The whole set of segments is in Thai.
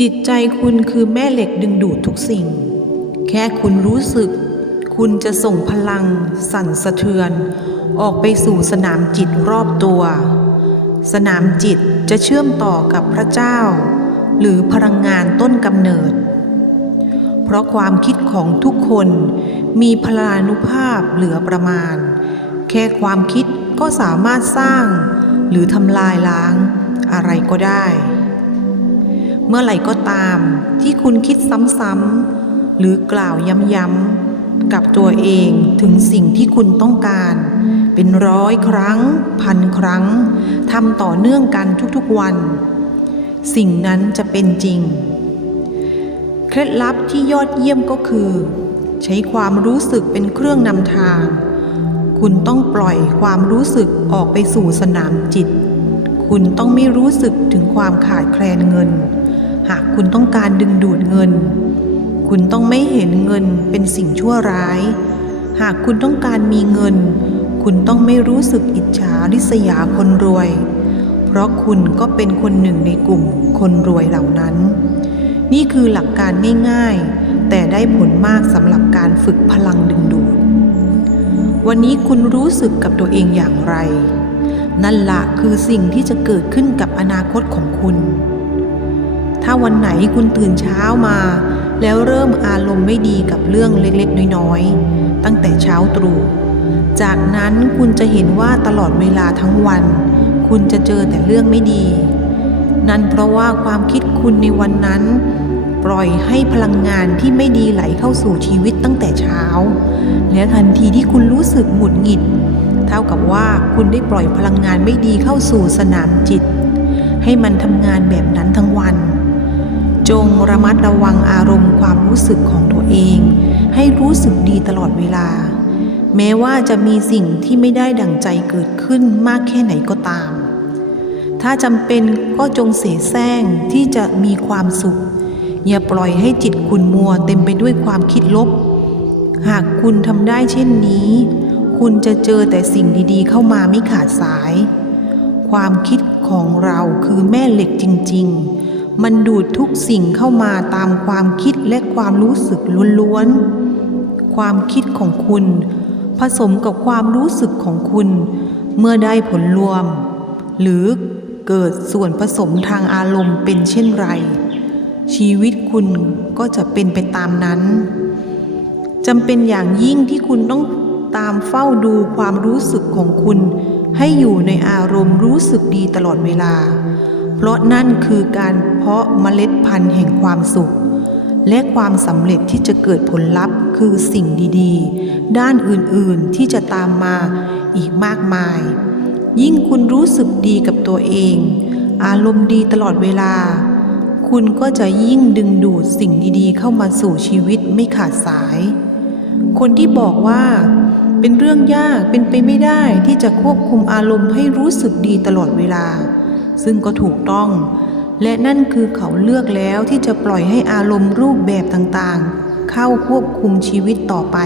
จิตใจคุณคือแม่เหล็กดึงดูดทุกสิ่ง แค่คุณรู้สึก คุณจะส่งพลัง สั่นสะเทือน ออกไปสู่สนามจิตรอบตัว สนามจิตจะเชื่อมต่อกับพระเจ้า หรือพลังงานต้นกำเนิด เพราะความคิดของทุกคนมีพลานุภาพเหลือประมาณ แค่ความคิดก็สามารถสร้าง หรือทำลายล้างอะไรก็ได้ เมื่อไหร่ก็ตามที่คุณคิดซ้ำๆหรือกล่าวย้ำๆกับตัวเองถึงสิ่งที่คุณต้องการ เป็นร้อยครั้ง พันครั้งทำต่อเนื่องกันทุกๆวัน สิ่งนั้นจะเป็นจริง เคล็ดลับที่ยอดเยี่ยมก็คือ ใช้ความรู้สึกเป็นเครื่องนำทาง คุณต้องปล่อยความรู้สึกออกไปสู่สนามจิต คุณต้องไม่รู้สึกถึงความขาดแคลนเงิน หากคุณต้องการดึงดูดเงิน คุณต้องไม่เห็นเงินเป็นสิ่งชั่วร้าย หากคุณต้องการมีเงิน คุณต้องไม่รู้สึกอิจฉาริษยาคนรวย เพราะคุณก็เป็นคนหนึ่งในกลุ่มคนรวยเหล่านั้น นี่คือหลักการง่ายๆ แต่ได้ผลมากสำหรับการฝึกพลังดึงดูด วันนี้คุณรู้สึกกับตัวเองอย่างไร นั่นละคือสิ่งที่จะเกิดขึ้นกับอนาคตของคุณ ถ้าวันไหนคุณตื่นเช้ามา แล้วเริ่มอารมณ์ไม่ดีกับเรื่องเล็กๆ น้อยๆ ตั้งแต่เช้าตรู่ จากนั้นคุณจะเห็นว่าตลอดเวลาทั้งวัน คุณจะเจอแต่เรื่องไม่ดี นั่นเพราะว่าความคิดคุณในวันนั้น ปล่อยให้พลังงานที่ไม่ดีไหลเข้าสู่ชีวิตตั้งแต่เช้า และทันทีที่คุณรู้สึกหงุดหงิด เท่ากับว่าคุณได้ปล่อยพลังงานไม่ดีเข้าสู่สนามจิตให้มันทำงานแบบนั้นทั้งวัน จงระมัดระวังอารมณ์ความรู้สึกของตัวเอง ให้รู้สึกดีตลอดเวลา แม้ว่าจะมีสิ่งที่ไม่ได้ดั่งใจเกิดขึ้นมากแค่ไหนก็ตาม ถ้าจำเป็นก็จงเสแสร้งที่จะมีความสุข อย่าปล่อยให้จิตคุณมัวเต็มไปด้วยความคิดลบ หากคุณทำได้เช่นนี้ คุณจะเจอแต่สิ่งดีๆ เข้ามาไม่ขาดสาย ความคิดของเราคือแม่เหล็กจริง ๆ มันดูดทุกสิ่งเข้ามาตามความคิดและความรู้สึกล้วนๆ ความคิดของคุณ ผสมกับความรู้สึกของคุณ เมื่อได้ผลรวม หรือเกิดส่วนผสมทางอารมณ์เป็นเช่นไร ชีวิตคุณก็จะเป็นไปตามนั้นจำเป็นอย่างยิ่งที่คุณต้องตามเฝ้าดูความรู้สึกของคุณ ให้อยู่ในอารมณ์รู้สึกดีตลอดเวลา ราะนั่นคือการเพาะเมล็ดพันธุ์แห่งความสุข และความสำเร็จที่จะเกิดผลลัพธ์คือสิ่งดีๆ ด้านอื่นๆที่จะตามมาอีกมากมาย ยิ่งคุณรู้สึกดีกับตัวเอง อารมณ์ดีตลอดเวลา คุณก็จะยิ่งดึงดูดสิ่งดีๆ เข้ามาสู่ชีวิตไม่ขาดสาย คนที่บอกว่าเป็นเรื่องยากเป็นไปไม่ได้ที่จะควบคุมอารมณ์ให้รู้สึกดีตลอดเวลา ซึ่งก็ถูกต้อง และนั่นคือเขาเลือกแล้วที่จะปล่อยให้อารมณ์รูปแบบต่างๆ เข้าควบคุมชีวิตต่อไป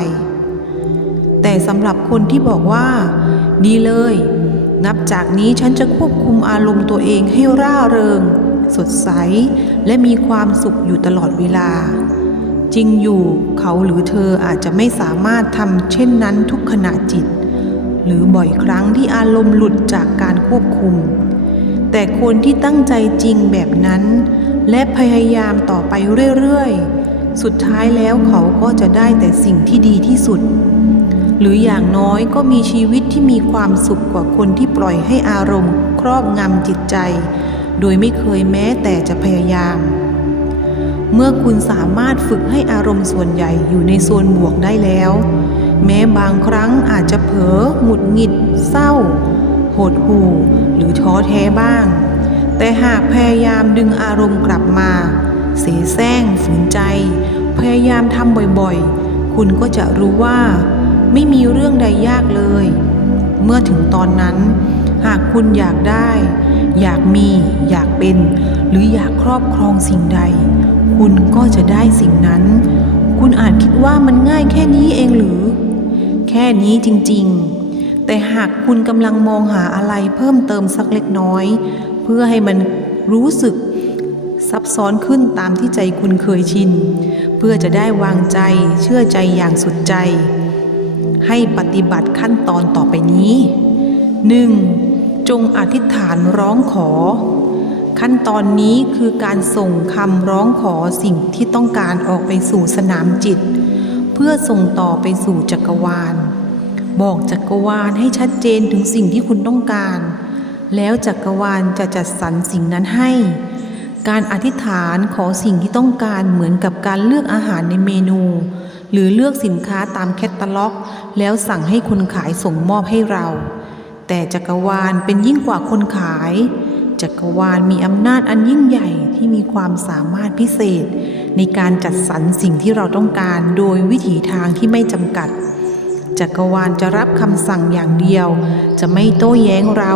แต่สำหรับคนที่บอกว่า ดีเลย นับจากนี้ฉันจะควบคุมอารมณ์ตัวเองให้ร่าเริง สดใส และมีความสุขอยู่ตลอดเวลา จริงอยู่เขาหรือเธออาจจะไม่สามารถทำเช่นนั้นทุกขณะจิตหรือบ่อยครั้งที่อารมณ์หลุดจากการควบคุม แต่คนที่ตั้งใจจริงแบบนั้น และพยายามต่อไปเรื่อยๆ สุดท้ายแล้วเขาก็จะได้แต่สิ่งที่ดีที่สุด หรืออย่างน้อยก็มีชีวิตที่มีความสุขกว่าคนที่ปล่อยให้อารมณ์ ครอบงำจิตใจ โดยไม่เคยแม้แต่จะพยายาม เมื่อคุณสามารถฝึกให้อารมณ์ส่วนใหญ่อยู่ในโซนบวกได้แล้ว แม้บางครั้งอาจจะเผลอหงุดหงิด เศร้า หดหู่หรือท้อแท้บ้าง แต่หากพยายามดึงอารมณ์กลับมา เสแสร้งฝืนใจ พยายามทำบ่อยๆ คุณก็จะรู้ว่า ไม่มีเรื่องใดยากเลย เมื่อถึงตอนนั้น หากคุณอยากได้ อยากมี อยากเป็น หรืออยากครอบครองสิ่งใด คุณก็จะได้สิ่งนั้น คุณอาจคิดว่ามันง่ายแค่นี้เองหรือ แค่นี้จริง ๆ แต่หากคุณกำลังมองหาอะไรเพิ่มเติมสักเล็กน้อย เพื่อให้มันรู้สึกซับซ้อนขึ้นตามที่ใจคุณเคยชิน เพื่อจะได้วางใจเชื่อใจอย่างสุดใจ ให้ปฏิบัติขั้นตอนต่อไปนี้ 1. จงอธิษฐานร้องขอ ขั้นตอนนี้คือการส่งคำร้องขอสิ่งที่ต้องการออกไปสู่สนามจิต เพื่อส่งต่อไปสู่จักรวาล บอกจักรวาลให้ชัดเจนถึงสิ่งที่คุณต้องการ แล้วจักรวาลจะจัดสรรสิ่งนั้นให้ การอธิษฐานขอสิ่งที่ต้องการเหมือนกับการเลือกอาหารในเมนู หรือเลือกสินค้าตามแคตตาล็อก แล้วสั่งให้คนขายส่งมอบให้เรา แต่จักรวาลเป็นยิ่งกว่าคนขาย จักรวาลมีอำนาจอันยิ่งใหญ่ที่มีความสามารถพิเศษ ในการจัดสรรสิ่งที่เราต้องการโดยวิถีทางที่ไม่จำกัด จักรวาลจะรับคำสั่งอย่างเดียว จะไม่โต้แย้งเรา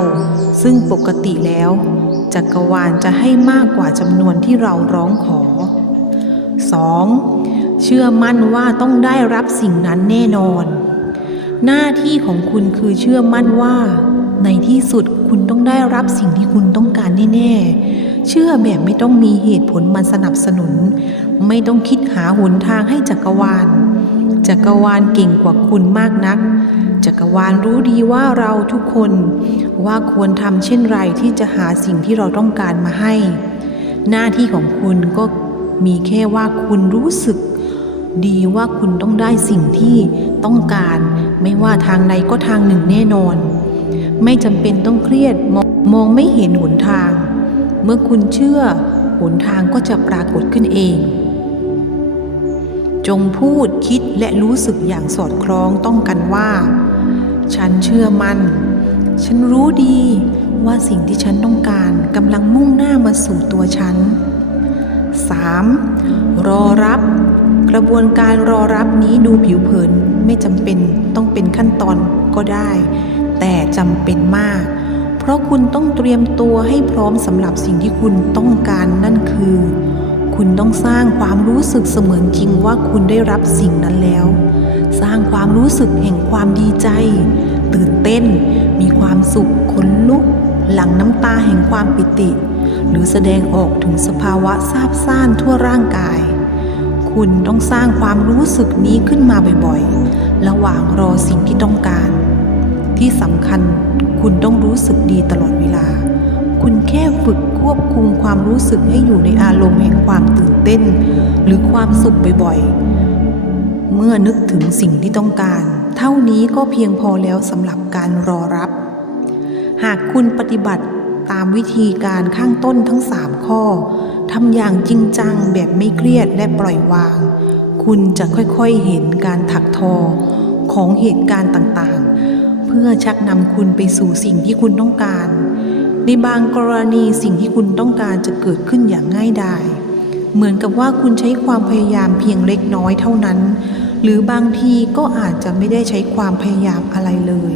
ซึ่งปกติแล้ว จักรวาลจะให้มากกว่าจำนวนที่เราร้องขอ 2. เชื่อมั่นว่าต้องได้รับสิ่งนั้นแน่นอน หน้าที่ของคุณคือเชื่อมั่นว่า ในที่สุดคุณต้องได้รับสิ่งที่คุณต้องการแน่ๆ เชื่อแบบไม่ต้องมีเหตุผลมาสนับสนุน ไม่ต้องคิดหาหนทางให้จักรวาล จักรวาลเก่งกว่าคุณมากนัก จักรวาลรู้ดีว่าเราทุกคน ว่าควรทำเช่นไรที่จะหาสิ่งที่เราต้องการมาให้ หน้าที่ของคุณก็มีแค่ว่าคุณรู้สึกดีว่าคุณต้องได้สิ่งที่ต้องการ ไม่ว่าทางใดก็ทางหนึ่งแน่นอน ไม่จำเป็นต้องเครียดมองมองไม่เห็นหนทาง เมื่อคุณเชื่อหนทางก็จะปรากฏขึ้นเอง จงพูดคิดและรู้สึกอย่างสอดคล้องต้องกันว่า ฉันเชื่อมัน่น ฉันรู้ดีว่าสิ่งที่ฉันต้องการกำลังมุ่งหน้ามาสู่ตัวฉัน 3. รอรับ กระบวนการรอรับนี้ดูผิวเผินไม่จำเป็นต้องเป็นขั้นตอนก็ได้ แต่จำเป็นมาก เพราะคุณต้องเตรียมตัวให้พร้อมสำหรับสิ่งที่คุณต้องการนั่นคือ คุณต้องสร้างความรู้สึกเสมือนจริงว่าคุณได้รับสิ่งนั้นแล้ว สร้างความรู้สึกแห่งความดีใจ ตื่นเต้น มีความสุขขนลุก หลั่งน้ำตาแห่งความปิติ หรือแสดงออกถึงสภาวะซาบซ่านทั่วร่างกาย คุณต้องสร้างความรู้สึกนี้ขึ้นมาบ่อยๆ ระหว่างรอสิ่งที่ต้องการ ที่สำคัญคุณต้องรู้สึกดีตลอดเวลา คุณแค่ฝึกควบคุมความรู้สึกให้อยู่ในอารมณ์แห่งความตื่นเต้น หรือความสุขบ่อยๆ เมื่อนึกถึงสิ่งที่ต้องการ เท่านี้ก็เพียงพอแล้วสำหรับการรอรับ หากคุณปฏิบัติตามวิธีการข้างต้นทั้ง 3 ข้อทำอย่างจริงจังแบบไม่เครียดและปล่อยวาง คุณจะค่อยๆเห็นการถักทอของเหตุการณ์ต่างๆ เพื่อชักนำคุณไปสู่สิ่งที่คุณต้องการ ในบางกรณีสิ่งที่คุณต้องการจะเกิดขึ้นอย่างง่ายดายเหมือนกับว่าคุณใช้ความพยายามเพียงเล็กน้อยเท่านั้น หรือบางทีก็อาจจะไม่ได้ใช้ความพยายามอะไรเลย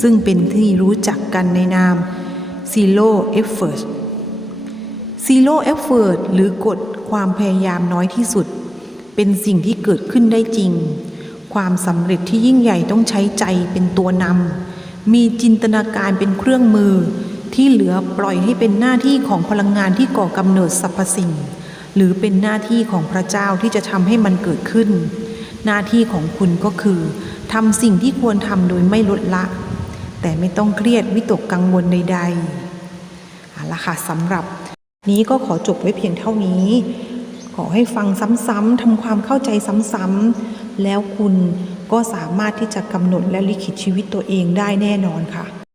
ซึ่งเป็นที่รู้จักกันในนาม zero effort zero effort หรือกฎความพยายามน้อยที่สุด เป็นสิ่งที่เกิดขึ้นได้จริง ความสำเร็จที่ยิ่งใหญ่ต้องใช้ใจเป็นตัวนำมีจินตนาการเป็นเครื่องมือ ที่เหลือปล่อยให้เป็นหน้าที่ของพลังงานที่ก่อกำเนิดสรรพสิ่ง หรือเป็นหน้าที่ของพระเจ้าที่จะทำให้มันเกิดขึ้น หน้าที่ของคุณก็คือทำสิ่งที่ควรทำโดยไม่ลดละ แต่ไม่ต้องเครียดวิตกกังวลใดๆเอาละค่ะสำหรับ นี้ก็ขอจบไว้เพียงเท่านี้ ขอให้ฟังซ้ำๆทำความเข้าใจซ้ำๆแล้วคุณก็สามารถที่จะกำหนดและลิขิตชีวิตตัวเองได้แน่นอนค่ะ